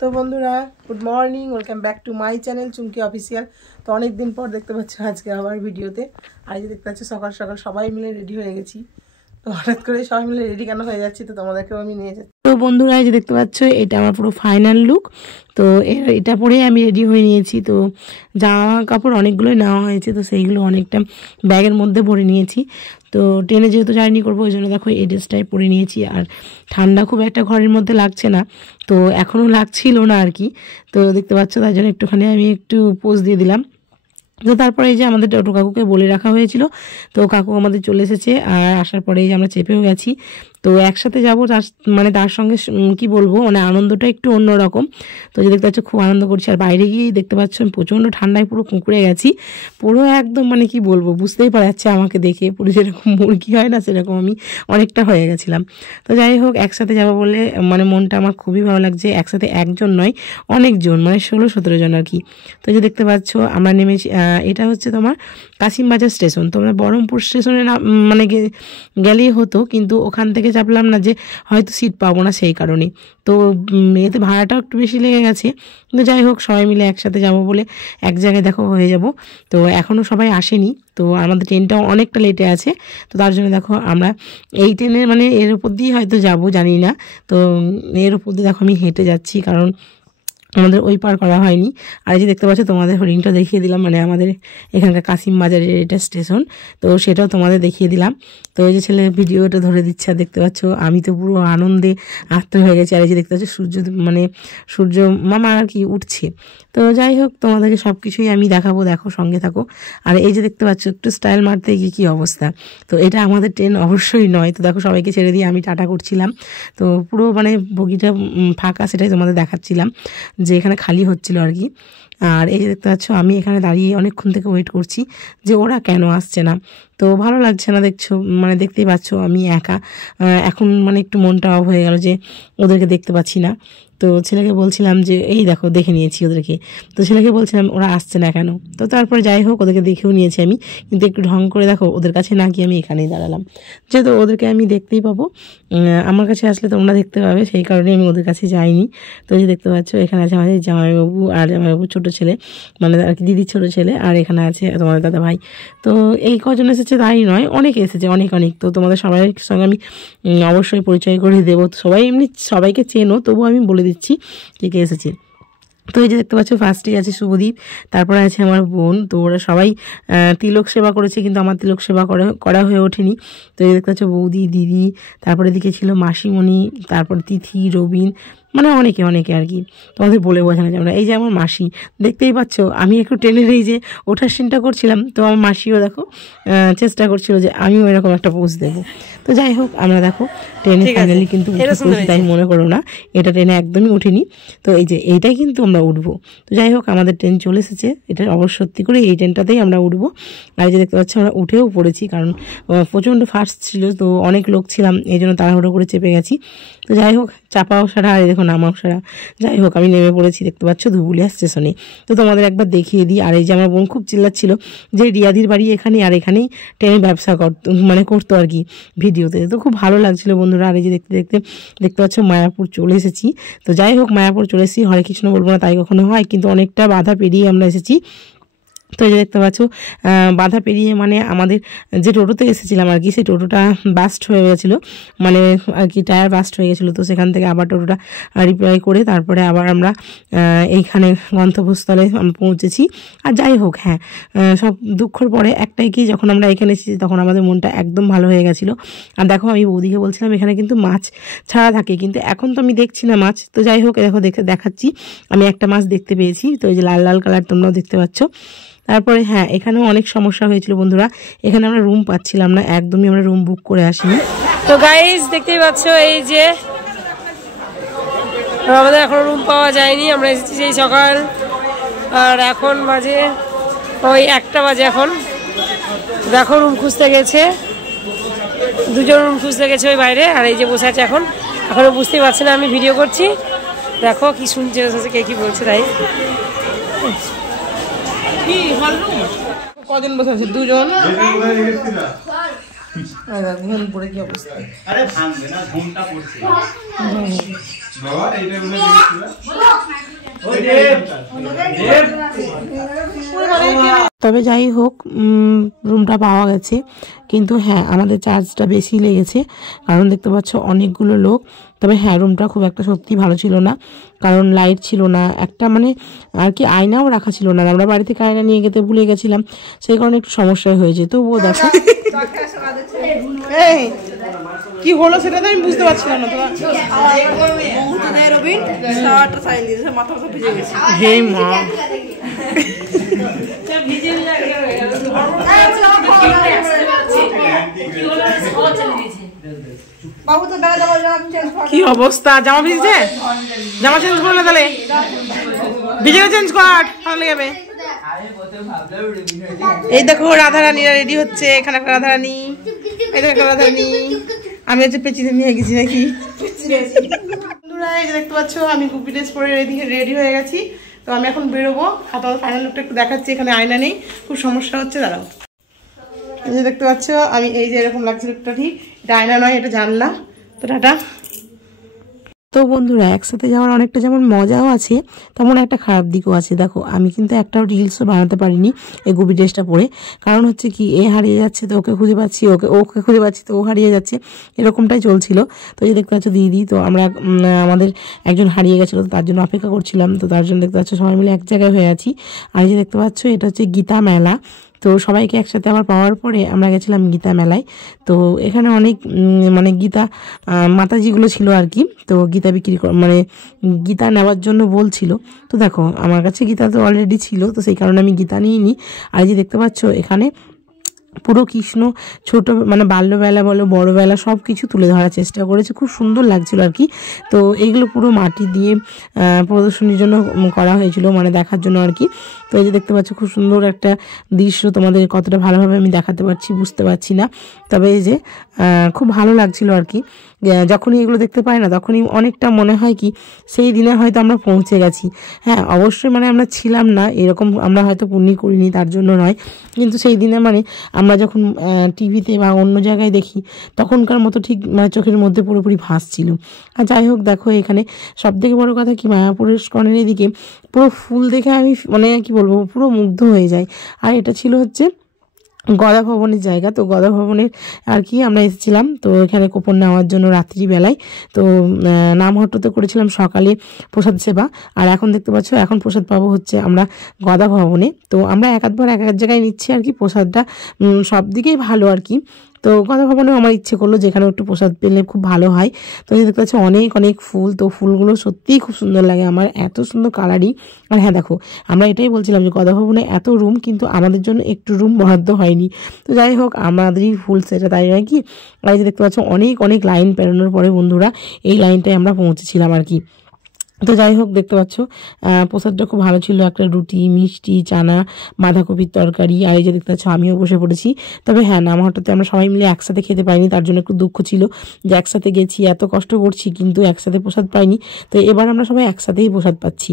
তো বন্ধুরা good morning, welcome back to my channel Chumki official. তো অনেক দিন পর দেখতে পাচ্ছ আজকে আবার ভিডিওতে। আর যে দেখতে পাচ্ছ সকাল সকাল সবাই মিলে রেডি হয়ে গেছি। তো হঠাৎ করে সবাই মিলে রেডি কেন হয়ে যাচ্ছি তো তোমাদেরকেও আমি নিয়ে যাচ্ছি। তো বন্ধুরা যে দেখতে পাচ্ছ এটা আমার পুরো ফাইনাল লুক। তো এটা পরেই আমি রেডি হয়ে নিয়েছি। তো জামা কাপড় অনেকগুলোই নেওয়া হয়েছে, তো সেইগুলো অনেকটা ব্যাগের মধ্যে ভরে নিয়েছি। তো ট্রেনে যেহেতু জার্নি করবো ওই জন্য দেখো এই ড্রেসটাই পরে নিয়েছি। আর ঠান্ডা খুব একটা ঘরের মধ্যে লাগছে না, তো এখনও লাগছিল না আর কি। তো দেখতে পাচ্ছ তার জন্য একটুখানি আমি একটু পোজ দিয়ে দিলাম। তো তারপরে এই যে আমাদের টোটো কাকুকে বলে রাখা হয়েছিল, তো কাকু আমাদের চলে এসেছে। আর আসার পরে এই যে আমরা চেপেও গেছি। তো একসাথে যাবো, মানে তার সঙ্গে কি বলবো, মানে আনন্দটা একটু অন্যরকম। তো যে দেখতে পাচ্ছ খুব আনন্দ করছি। আর বাইরে গিয়েই দেখতে পাচ্ছ আমি প্রচণ্ড ঠান্ডায় পুরো কুঁকড়ে গেছি, পুরো একদম মানে কি বলবো, বুঝতেই পারা যাচ্ছে আমাকে দেখে পুরো যেরকম মুরগি হয় না সেরকম আমি অনেকটা হয়ে গেছিলাম। তো যাই হোক একসাথে যাবো বলে মানে মনটা আমার খুবই ভালো লাগছে। একসাথে একজন নয়, অনেকজন, মানে 16-17 জন আর কি। তো যে দেখতে পাচ্ছ আমরা নেমেছি, এটা হচ্ছে তোমার কাশিমবাজার স্টেশন। তোমরা বহরমপুর স্টেশনে না মানে গেলেই হতো, কিন্তু ওখান থেকে চাপলাম না যে হয়তো সিট পাবো না সেই কারণে। তো এতে ভাড়াটাও একটু বেশি লেগে গেছে। কিন্তু যাই হোক সবাই মিলে একসাথে যাব বলে এক জায়গায় দেখো হয়ে যাব। তো এখনও সবাই আসেনি, তো আমাদের ট্রেনটাও অনেকটা লেটে আছে। তো তার জন্য দেখো আমরা এই ট্রেনের মানে এর উপর দিয়ে হয়তো যাব, জানি না। তো এর উপর দিয়ে দেখো আমি হেঁটে যাচ্ছি, কারণ আমাদের ওই পার করা হয়নি। আর এই যে দেখতে পাচ্ছ তোমাদের হোর্ডিংটা দেখিয়ে দিলাম, মানে আমাদের এখানকার কাশিমবাজারের এটা স্টেশন, তো সেটাও তোমাদের দেখিয়ে দিলাম। তো এই যে ছেলে ভিডিওটা ধরে দিচ্ছে, আর দেখতে পাচ্ছ আমি তো পুরো আনন্দে আত্ম হয়ে গেছি। আর এই যে দেখতে পাচ্ছ সূর্য মামা আর কি উঠছে। তো যাই হোক তোমাদেরকে সব কিছুই আমি দেখাবো, দেখো সঙ্গে থাকো। আর এই যে দেখতে পাচ্ছ একটু স্টাইল মারতে গিয়ে কী অবস্থা। তো এটা আমাদের ট্রেন অবশ্যই নয়। তো দেখো সবাইকে ছেড়ে দিয়ে আমি টাটা করছিলাম। তো পুরো মানে বগিটা ফাঁকা, সেটাই তোমাদের দেখাচ্ছিলাম যে এখানে খালি হচ্ছিল আর কি। আর এই যে দেখতে পাচ্ছ আমি এখানে দাঁড়িয়ে অনেকক্ষণ থেকে ওয়েট করছি যে ওরা কেন আসছে না। তো ভালো লাগছে না, দেখছো মানে দেখতেই পাচ্ছ আমি একা। এখন মানে একটু মনটা অফ হয়ে গেল যে ওদেরকে দেখতে পাচ্ছি না। তো ছেলেকে বলছিলাম যে এই দেখো দেখে নিয়েছি ওদেরকে। তো ছেলেকে বলছিলাম ওরা আসছে না কেন। তো তারপরে যাই হোক ওদেরকে দেখেও নিয়েছি আমি, কিন্তু একটু ঢং করে দেখো ওদের কাছে না গিয়ে আমি এখানেই দাঁড়ালাম, যেহেতু ওদেরকে আমি দেখতেই পাবো। আমার কাছে আসলে তোমরা দেখতে পাবে, সেই কারণে আমি ওদের কাছে যাইনি। তো এই যে দেখতে পাচ্ছ এখানে আছে আমাদের জামাইবাবু আর জামাইবাবুর ছোটো ছেলে, মানে আর কি দিদির ছোটো ছেলে। আর এখানে আছে তোমাদের দাদা ভাই। তো এই কজন এসেছে তাই নয়, অনেকে এসেছে, অনেক। তো তোমাদের সবাই সঙ্গে আমি অবশ্যই পরিচয় করে দেবো। সবাই এমনি সবাইকে চেনো, তবু আমি বলে দিচ্ছি কে কে এসেছে। তো এই যে দেখতে পাচ্ছ ফার্স্টেই আছে শুভদীপ, তারপরে আছে আমার বোন। তো ওরা সবাই তিলক সেবা করেছে, কিন্তু আমার তিলক সেবা করা হয়ে ওঠেনি। তো এই দেখতে পাচ্ছ বৌদি, দিদি, তারপরে দিকে ছিল মাসিমণি, তারপর তিথি, রবিন, মানে অনেকে আর কি, তোমাদের বলে বোঝানো যাবে না। এই যে আমার মাসি, দেখতেই পাচ্ছ আমি একটু ট্রেনের এই যে ওঠার সিনটা করছিলাম, তো আমার মাসিও দেখো চেষ্টা করছিল যে আমিও এরকম একটা পোজ দেবো। তো যাই হোক আমরা দেখো ট্রেনে ফাইনালি কিন্তু তাই মনে করো না এটা ট্রেনে একদমই উঠিনি। তো এই যে এইটাই কিন্তু আমরা উঠবো। তো যাই হোক আমাদের ট্রেন চলে এসেছে, এটা অবশ্য সত্যি করে এই ট্রেনটাতেই আমরা উঠবো। আর এই যে দেখতে পাচ্ছি আমরা উঠেও পড়েছি, কারণ প্রচণ্ড ফাস্ট ছিল, তো অনেক লোক ছিলাম এই জন্য তাড়াহুড়ো করে চেপে গেছি। তো যাই হোক চাপাও সারা, আর দেখো নামাও সারা। যাই হোক আমি নেমে পড়েছি দেখতে পাচ্ছ ধুবুলিয়া স্টেশনে। তো তোমাদের একবার দেখিয়ে দিই। আর এই যে আমার বোন খুব চিল্লাচ্ছিল যে রিয়াদির বাড়ি এখানে, আর এখানেই ট্রেনের ব্যবসা করতো আর কি ভিডিওতে। তো খুব ভালো লাগছিল বন্ধুরা। আর এই যে দেখতে পাচ্ছ মায়াপুর চলে এসেছি। তো যাই হোক মায়াপুর চলে এসেছি, হরে কৃষ্ণ বলবো না তাই কখনো হয়, কিন্তু অনেকটা বাধা পেরিয়ে আমরা এসেছি। তো এই যে দেখতে পাচ্ছ বাধা পেরিয়ে মানে আমাদের যে টোটোতে এসেছিলাম আর কি, সেই টোটোটা বাস্ট হয়ে গেছিলো, মানে আর কি টায়ার বাস্ট হয়ে গেছিলো। তো সেখান থেকে আবার টোটোটা রিপ্লাই করে তারপরে আবার আমরা এইখানে গন্তব্যস্থলে আমরা পৌঁছেছি। আর যাই হোক হ্যাঁ, সব দুঃখর পরে একটাই কি, যখন আমরা এখানে এসেছি তখন আমাদের মনটা একদম ভালো হয়ে গেছিলো। আর দেখো আমি বৌদিকে বলছিলাম এখানে কিন্তু মাছ ছাড়া থাকে, কিন্তু এখন তো আমি দেখছি না মাছ। তো যাই হোক দেখো দেখাচ্ছি, আমি একটা মাছ দেখতে পেয়েছি। তো এই যে লাল লাল কালার তোমরাও দেখতে পাচ্ছ। তারপরে হ্যাঁ এখানেও অনেক সমস্যা হয়েছিল বন্ধুরা, এখানে আমরা রুম পাচ্ছিলাম না, একদমই আমরা রুম বুক করে আসিনি। তো গাইস দেখতেই পাচ্ছ এই যে আমাদের এখনো রুম পাওয়া যায়নি, আমরা এসেছি সেই সকাল। আর এখন বাজে ওই 1টা বাজে এখন। দেখো রুম খুঁজতে গেছে, দুজন রুম খুঁজতে গেছে ওই বাইরে। আর এই যে বসে আছে এখনো বুঝতেই পারছে না আমি ভিডিও করছি। দেখো কি শুনছে কে কি বলছে। তাই কজন বসে আছে? দুজন। ঘুম পড়ে কি অবস্থা। আরে ভাঙবে না, ঘুমটা পড়ছে বাবা। এইটা তবে যাই হোক রুমটা পাওয়া গেছে, কিন্তু হ্যাঁ আমাদের চার্জটা বেশি লেগেছে, কারণ দেখতে পাচ্ছ অনেকগুলো লোক। তবে হ্যাঁ রুমটা খুব একটা সত্যি ভালো ছিল না, কারণ লাইট ছিল না, একটা মানে আর কি আয়নাও রাখা ছিল না। আমরা বাড়ি থেকে আয়না নিয়ে যেতে ভুলে গেছিলাম, সেই কারণে একটু সমস্যা হয়েছে। তবুও দেখো কি হলো সেটা তো আমি বুঝতে পারছিলাম না। হে মা কি অবস্থা, জামা ভিজছে, জামা চেঞ্জ করলে তাহলে ভিজে চেঞ্জ কর তাহলে যাবে। এই দেখো রাধারানীরা রেডি হচ্ছে, এখানে একটা রাধারানী, এই দেখো একটা রাধারানী, আমি হচ্ছে পেঁচিতে নিয়ে গেছি নাকি। বন্ধুরা এই যে দেখতে পাচ্ছ আমি গুপি ড্রেস পরে রেডি হয়ে গেছি। তো আমি এখন বেরোবো, হাতে ফাইনাল লুকটা একটু দেখাচ্ছি। এখানে আয়না নেই, খুব সমস্যা হচ্ছে, দাঁড়াও। এই যে দেখতে পাচ্ছ আমি এই যে এরকম লাগছে লুকটা, ঠিক এটা আয়না নয়, এটা জানলা। তো টাটা। তো বন্ধুরা একসাথে যাওয়ার অনেকটা যেমন মজাও আছে, তেমন একটা খারাপ দিকও আছে। দেখো আমি কিন্তু একটাও রিলসও বানাতে পারিনি এই গুপি ড্রেসটা পরে, কারণ হচ্ছে কি এ হারিয়ে যাচ্ছে তো ওকে খুঁজে পাচ্ছি, ওকে খুঁজে পাচ্ছি তো ও হারিয়ে যাচ্ছে, এরকমটাই চলছিল। তো এই যে দেখতে পাচ্ছ দিদি, তো আমরা আমাদের একজন হারিয়ে গেছিলো, তো তার জন্য অপেক্ষা করছিলাম। তো তার জন্য দেখতে পাচ্ছ সবাই মিলে এক জায়গায় হয়ে আছি। আর এই যে দেখতে পাচ্ছ এটা হচ্ছে গীতা মেলা। তো সবাইকে একসাথে আবার পাওয়ার পরে আমরা গেছিলাম গীতা মেলায়। তো এখানে অনেক মানে গীতা মাতাজিগুলো ছিল আর কি। তো গীতা বিক্রি মানে গীতা নেওয়ার জন্য বলছিল। তো দেখো আমার কাছে গীতা তো অলরেডি ছিল, তো সেই কারণে আমি গীতা নিইনি। আর যে দেখতে পাচ্ছ এখানে পুরো কৃষ্ণ ছোট মানে বাল্যবেলা বলো বড়বেলা সব কিছু তুলে ধরার চেষ্টা করেছে, খুব সুন্দর লাগছিল আর কি। তো এইগুলো পুরো মাটি দিয়ে প্রদর্শনীর জন্য করা হয়েছিল, মানে দেখার জন্য আর কি। তো এই যে দেখতে পাচ্ছ খুব সুন্দর একটা দৃশ্য, তোমাদের কতটা ভালোভাবে আমি দেখাতে পারছি বুঝতে পারছি না, তবে এই যে খুব ভালো লাগছিল আর কি। যখনই এগুলো দেখতে পাই না তখনই অনেকটা মনে হয় কি সেই দিনে হয়তো আমরা পৌঁছে গেছি। হ্যাঁ অবশ্যই মানে আমরা ছিলাম না এরকম, আমরা হয়তো পুণ্য করিনি তার জন্য নয়, কিন্তু সেই দিনে মানে আমরা যখন টিভিতে বা অন্য জায়গায় দেখি তখনকার মতো ঠিক মানে চোখের মধ্যে পুরোপুরি ভাসছিল। আর যাই হোক দেখো এখানে সবথেকে বড় কথা কি মায়াপুরের স্কনের এদিকে পুরো ফুল দেখে আমি মানে কি বলবো পুরো মুগ্ধ হয়ে যাই। আর এটা ছিল হচ্ছে গদা ভবনের জায়গা। তো গদা ভবনের আর কি আমরা এসেছিলাম, তো এখানে কুপন নেওয়ার জন্য রাত্রিবেলায়। তো নামহট্টতে করেছিলাম সকালে প্রসাদ সেবা, আর এখন দেখতে পাচ্ছ এখন প্রসাদ পাবো হচ্ছে আমরা গদা ভবনে। তো আমরা এক এক জায়গায় নিচ্ছি আর কি, প্রসাদটা সব দিকেই ভালো আর কি। তো গদা ভবনেও আমার ইচ্ছে করলো যেখানে একটু প্রসাদ পেলে খুব ভালো হয়। তো দেখতে পাচ্ছি অনেক অনেক ফুল, তো ফুলগুলো সত্যিই খুব সুন্দর লাগে আমার, এত সুন্দর কালারই। আর হ্যাঁ দেখো আমরা এটাই বলছিলাম যে গদা ভবনে এত রুম, কিন্তু আমাদের জন্য একটু রুম বরাদ্দ হয়নি। তো যাই হোক আমাদেরই ফুল সেটা, তাই নয় কি। আর এই যে দেখতে পাচ্ছ অনেক অনেক লাইন পেরোনোর পরে বন্ধুরা এই লাইনটায় আমরা পৌঁছেছিলাম আর কি। তো যাই হোক দেখতে পাচ্ছ প্রসাদটা খুব ভালো ছিল, একটা রুটি মিষ্টি চানা বাঁধাকপির তরকারি। আর এই যে দেখতে পাচ্ছ আমিও বসে পড়েছি। তবে হ্যাঁ নামহট্টতে আমরা সবাই মিলে একসাথে খেতে পাইনি, তার জন্য একটু দুঃখ ছিল যে একসাথে গেছি এত কষ্ট করছি কিন্তু একসাথে প্রসাদ পাইনি। তো এবার আমরা সবাই একসাথেই প্রসাদ পাচ্ছি।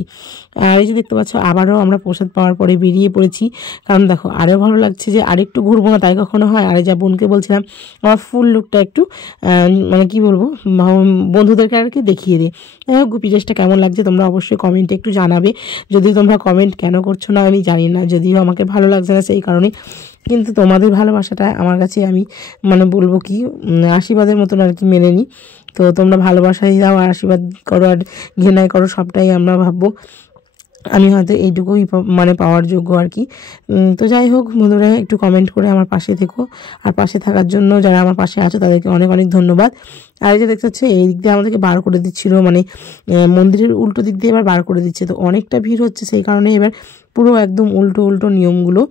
আর এই যে দেখতে পাচ্ছ আবারও আমরা প্রসাদ পাওয়ার পরে বেরিয়ে পড়েছি, কারণ দেখো আরও ভালো লাগছে যে আরেকটু ঘুরবো না তাই কখনো হয়। আর যা বোনকে বলছিলাম আমার ফুল লুকটা একটু মানে কি বলবো বন্ধুদেরকে আর কি দেখিয়ে দে। গুপি ড্রেসটা কেমন লাগছে তোমরা অবশ্যই কমেন্টে একটু জানাবে। যদি তোমরা কমেন্ট কেন করছো না আমি জানি না, যদিও আমাকে ভালো লাগছে না সেই কারণে, কিন্তু তোমাদের ভালোবাসাটা আমার কাছে আমি মানে বলবো কি আশীর্বাদের মতন আর কি মেনে নিই। তো তোমরা ভালোবাসাই দাও আর আশীর্বাদ করো আর ঘৃণাই করো, সবটাই আমরা ভাববো। আমি হয়তো এইটুকুই মানে পাওয়ার যোগ্য আর কি। তো যাই হোক বন্ধুরা একটু কমেন্ট করে আমার পাশে থেকো, আর পাশে থাকার জন্য যারা আমার পাশে আছো তাদেরকে অনেক অনেক ধন্যবাদ। আর এই যে দেখতে হচ্ছে এই দিক দিয়ে আমাদেরকে বার করে দিচ্ছিলো, মানে মন্দিরের উল্টো দিক দিয়ে এবার বার করে দিচ্ছে। তো অনেকটা ভিড় হচ্ছে সেই কারণে এবার পুরো একদম উল্টো উল্টো নিয়মগুলো,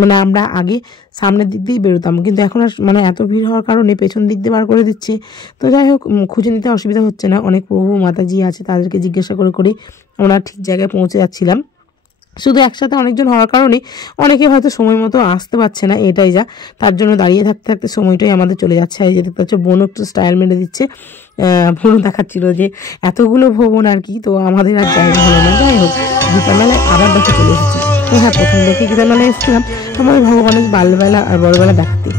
মানে আমরা আগে সামনের দিক দিয়েই বেরোতাম, কিন্তু এখন আর মানে এত ভিড় হওয়ার কারণে পেছন দিক দিয়ে বার করে দিচ্ছে। তো যাই হোক খুঁজে নিতে অসুবিধা হচ্ছে না, অনেক প্রভু মাতাজি আছে তাদেরকে জিজ্ঞাসা করে করে আমরা ঠিক জায়গায় পৌঁছে যাচ্ছিলাম। শুধু একসাথে অনেকজন হওয়ার কারণে অনেকে হয়তো সময় মতো আসতে পারছে না, এটাই যা, তার জন্য দাঁড়িয়ে থাকতে থাকতে সময়টাই আমাদের চলে যাচ্ছে। আর এই যে দেখতে পাচ্ছ বোন একটু স্টাইল মেরে দিচ্ছে, বোনও দেখাচ্ছিল যে এতগুলো ভবন আর কি, তো আমাদের আর জায়গা হলো না। যাই হোক গীতা মেলায় আবার দেখে চলে এসেছি। তো হ্যাঁ প্রথম দেখে গীতা মেলায় এসেছিলাম আমাদের ভগবানের বাল্যবেলা আর বড়বেলা দেখাতে,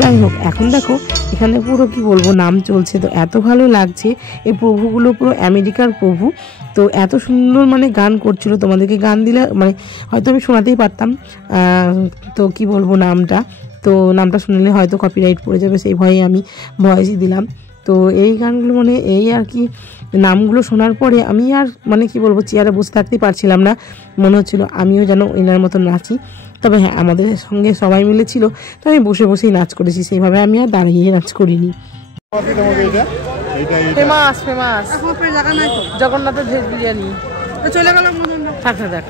যাই হোক, এখন দেখো এখানে পুরো কি বলবো নাম চলছে, তো এত ভালো লাগছে। এই প্রভুগুলো পুরো আমেরিকার প্রভু, তো এত সুন্দর মানে গান করছিল, তোমাদেরকে গান দিলে মানে হয়তো আমি শোনাতেই পারতাম, তো কি বলবো নামটা, তো নামটা শুনলে হয়তো কপিরাইট পড়ে যাবে, সেই ভয়ে আমি ভয়েসই দিলাম। তো এই গানগুলো মানে এই আর কি নামগুলো শোনার পরে আমি আর মানে কি বলবো চেয়ারে বসে থাকতেই পারছিলাম না, মনে হচ্ছিল আমিও যেন এনার মতো নাচি। তবে হ্যাঁ, আমাদের সঙ্গে সবাই মিলে ছিল, তো আমি বসে বসেই নাচ করেছি, সেইভাবে আমি আর দাঁড়িয়ে নাচ করিনি। ফেমাস ফেমাস জগন্নাথের ভেজ বিরিয়ানি চলে গেল, থাক থাক।